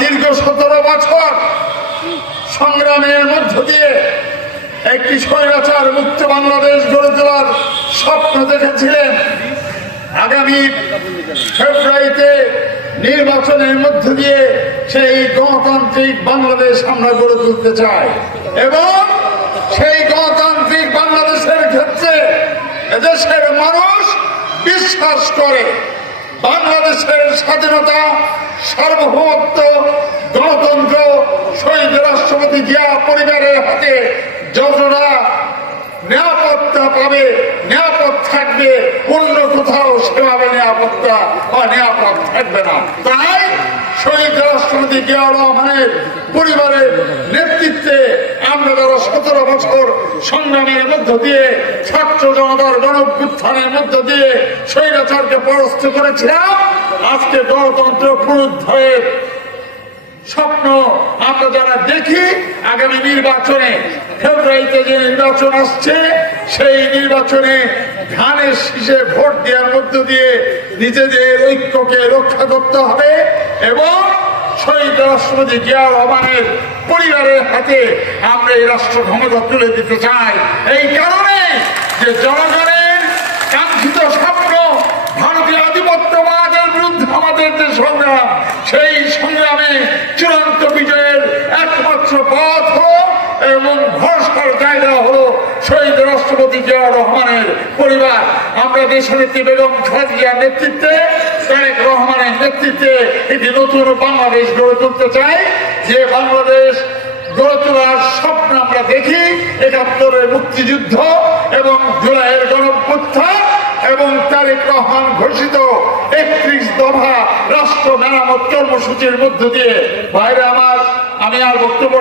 দীর্ঘ 17 বছর সংগ্রামের মধ্য দিয়ে একটি স্বৈরাচার মুক্ত বাংলাদেশ গড়ে তোলার স্বপ্ন দেখেছিলেন। আগামী ফেব্রুয়ারিতে নির্বাচনের মধ্য দিয়ে সেই গণতান্ত্রিক বাংলাদেশ আমরা গড়ে তুলতে চাই এবং সেই গণতান্ত্রিক বাংলাদেশের ক্ষেত্রে এদেশের মানুষ বিশ্বাস করে বাংলাদেশের স্বাধীনতা, সার্বভৌমত্ব, গণতন্ত্র শহীদ রাষ্ট্রপতি জিয়া পরিবারের হাতে যতটা নিরাপত্তা পাবে, নিরাপদ থাকবে, অন্য কোথাও সেভাবে নিরাপত্তা বা নিরাপদ থাকবে না। তাই শহীদ রাষ্ট্রপতি জিয়াউর রহমানের পরিবারের নেতৃত্বে আমরা যারা 17 বছর সংগ্রামের মধ্য দিয়ে ছাত্র জনতার গণঅভ্যুত্থানের মধ্য দিয়ে স্বৈরাচারকে পরাস্ত করেছিলাম, আজকে গণতন্ত্র পুনরুদ্ধারের স্বপ্ন আমরা যারা দেখি, আগামী নির্বাচনে ফেব্রুয়ারিতে যে নির্বাচন আসছে সেই নির্বাচনে ধানের শীষে ভোট দেওয়ার মধ্য দিয়ে নিজেদের ঐক্যকে রক্ষা করতে হবে এবং শহীদ রাষ্ট্রপতি জিয়াউর রহমানের পরিবারের হাতে আমরা এই রাষ্ট্র ক্ষমতা তুলে দিতে চাই। এই কারণে যে জনগণের কাঙ্ক্ষিত স্বপ্ন ভারতীয় আধিপত্যবাদের বিরুদ্ধে আমাদের যে সংগ্রাম, সেই সংগ্রামে চূড়ান্ত বিজয়ের একমাত্র পথ হলো এবং ভরসার জায়গা হলো শহীদ রাষ্ট্রপতি জিয়াউর রহমানের পরিবার। আমরা দেশনেত্রী বেগম খালেদা জিয়ার নেতৃত্বে, তারেক রহমানের নেতৃত্বে একটি নতুন বাংলাদেশ গড়ে তুলতে চাই। যে বাংলাদেশ গড়ে তোলার স্বপ্ন আমরা দেখি ৭১-এর মুক্তিযুদ্ধ এবং জুলাইয়ের গণঅভ্যুত্থান এবং তারেক রহমান ঘোষিত ৩১ দফা রাষ্ট্র মেরামত কর্মসূচির মধ্য দিয়ে। ভাইরা আমার, আমি আর বক্তব্য